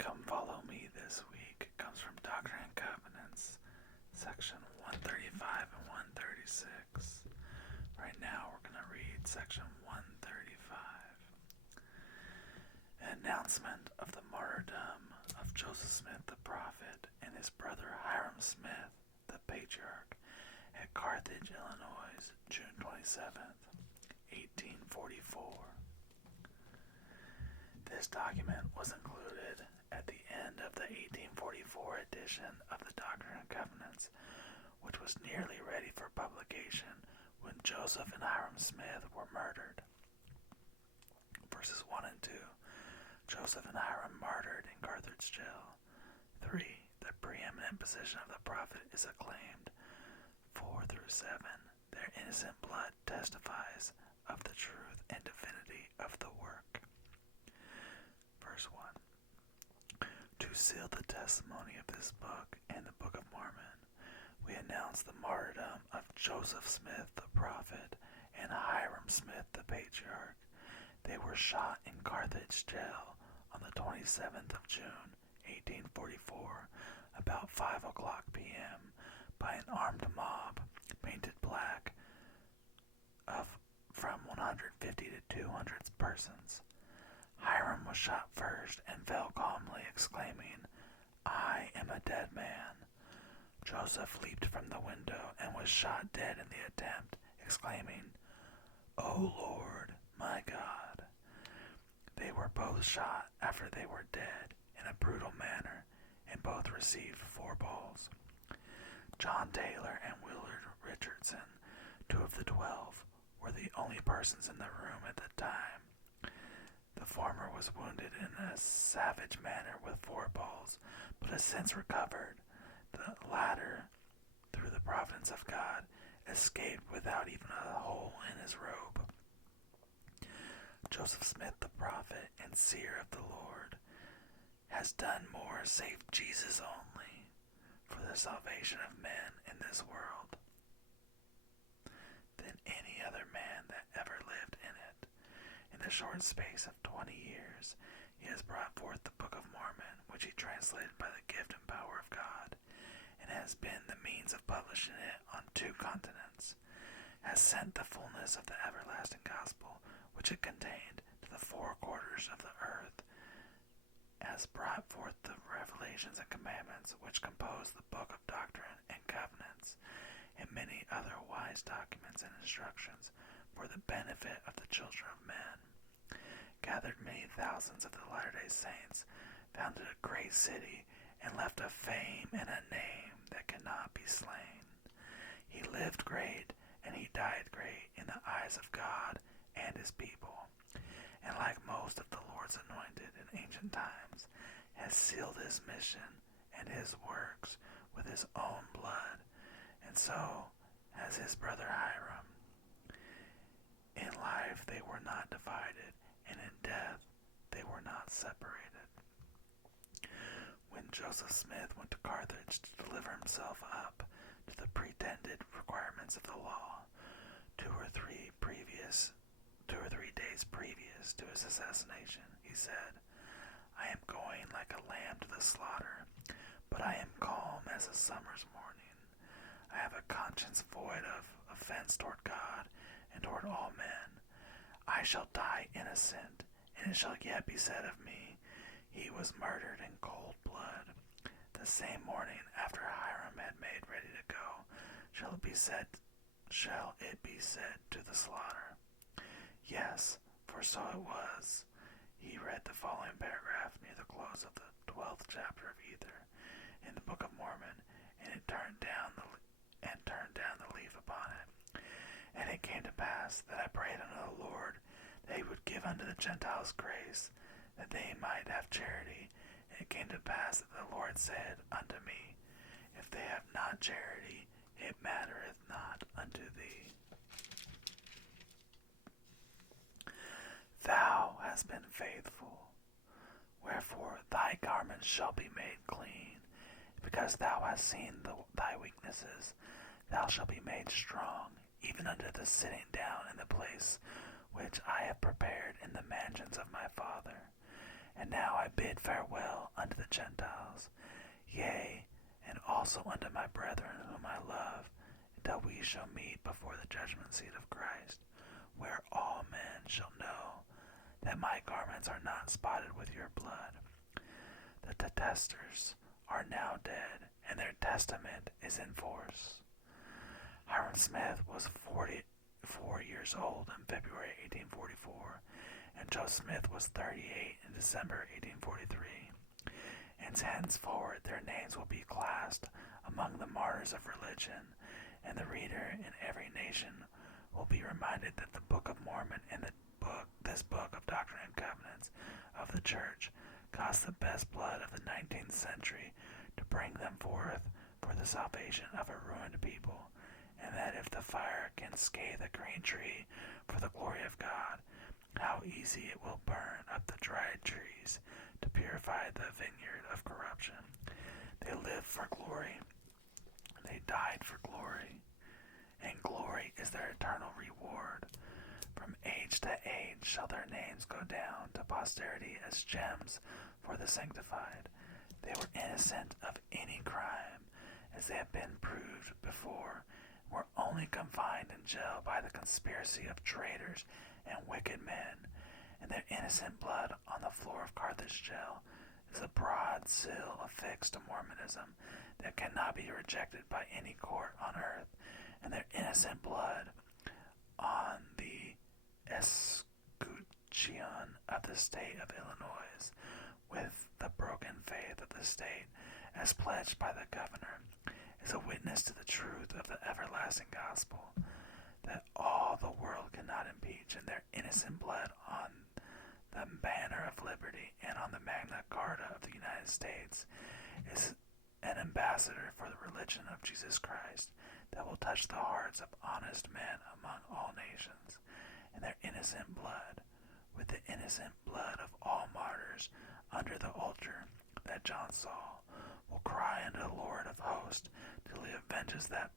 Come Follow Me this week comes from Doctrine and Covenants, section 135 and 136. Right now we're going to read section 135. An announcement of the martyrdom of Joseph Smith the prophet and his brother Hyrum Smith the patriarch at Carthage, Illinois, June 27th, 1844. This document was included at the end of the 1844 edition of the Doctrine and Covenants, which was nearly ready for publication when Joseph and Hyrum Smith were murdered. Verses 1 and 2. Joseph and Hyrum martyred in Carthage jail. 3. The preeminent position of the prophet is acclaimed. 4 through 7. Their innocent blood testifies of the truth and divinity of the work. Verse 1. To seal the testimony of this book and the Book of Mormon, we announce the martyrdom of Joseph Smith the prophet and Hyrum Smith the patriarch. They were shot in Carthage jail on the 27th of June, 1844, about 5 o'clock p.m. by an armed mob, painted black, of from 150 to 200 persons. Hyrum was shot first and fell calmly, exclaiming, "I am a dead man." Joseph leaped from the window and was shot dead in the attempt, exclaiming, "O Lord, my God." They were both shot after they were dead in a brutal manner, and both received 4 balls. John Taylor and Willard Richardson, 2 of the 12, were the only persons in the room at the time. The former was wounded in a savage manner with 4 balls, but has since recovered. The latter, through the providence of God, escaped without even a hole in his robe. Joseph Smith the prophet and seer of the Lord has done more save Jesus only for the salvation of men in this world than any other man that ever lived in it. In the short space of 20 years, he has brought forth the Book of Mormon, which he translated by the gift and power of God, and has been the means of publishing it on 2 continents, has sent the fullness of the everlasting gospel, which it contained, to the 4 quarters of the earth, has brought forth the revelations and commandments which compose the Book of Doctrine and Covenants, and many other wise documents and instructions for the benefit of the children of men, gathered many thousands of the Latter-day Saints, founded a great city, and left a fame and a name that cannot be slain. He lived great, and he died great in the eyes of God and his people, and like most of the Lord's anointed in ancient times, has sealed his mission and his works with his own blood, and so has his brother Hyrum. In life they were not divided, and in death they were not separated. When Joseph Smith went to Carthage to deliver himself up to the pretended requirements of the law, 2 or 3 days previous to his assassination, he said, "I am going like a lamb to the slaughter, but I am calm as a summer's morning. I have a conscience void of offense toward God and toward all men. I shall die innocent, and it shall yet be said of me, he was murdered in cold blood. The same morning after Hyrum had made ready to go, shall it be said to the slaughter." Yes, for so it was. He read the following paragraph near the close of the 12th chapter of Ether in the Book of Mormon, and turned down the leaf upon it. "And it came to pass that I prayed unto the Lord that he would give unto the Gentiles grace, that they might have charity. And it came to pass that the Lord said unto me, If they have not charity, it mattereth not unto thee. Thou hast been faithful, wherefore thy garments shall be made clean. Because thou hast seen thy weaknesses, thou shalt be made strong, even unto the sitting down in the place which I have prepared in the mansions of my Father. And now I bid farewell unto the Gentiles, yea, and also unto my brethren whom I love, until we shall meet before the judgment seat of Christ, where all men shall know that my garments are not spotted with your blood. The detesters are now dead, and their testament is in force. Hyrum Smith was 44 years old in February 1844, and Joe Smith was 38 in December 1843. And henceforward their names will be classed among the martyrs of religion, and the reader in every nation will be reminded that the Book of Mormon and this book of Doctrine and Covenants of the Church cost the best blood of the 19th century to bring them forth for the salvation of a ruined people, and that if the fire can scathe a green tree for the glory of God, how easy it will burn up the dried trees to purify the vineyard of corruption. They lived for glory, they died for glory, and glory is their eternal reward. From age to age shall their names go down to posterity as gems for the sanctified. They were innocent of any crime, as they have been proved before, and were only confined in jail by the conspiracy of traitors and wicked men, and their innocent blood on the floor of Carthage jail is a broad seal affixed to Mormonism that cannot be rejected by any court on earth, and their innocent blood on the escutcheon of the state of Illinois, with the broken faith of the state, as pledged by the governor, is a witness to the truth of the everlasting gospel, that all the world cannot impeach, and their innocent blood on the banner of liberty and on the Magna Carta of the United States is an ambassador for the religion of Jesus Christ that will touch the hearts of honest men among all nations, and their innocent blood, with the innocent blood of all martyrs under the altar that John saw, will cry unto the Lord of hosts till he avenges that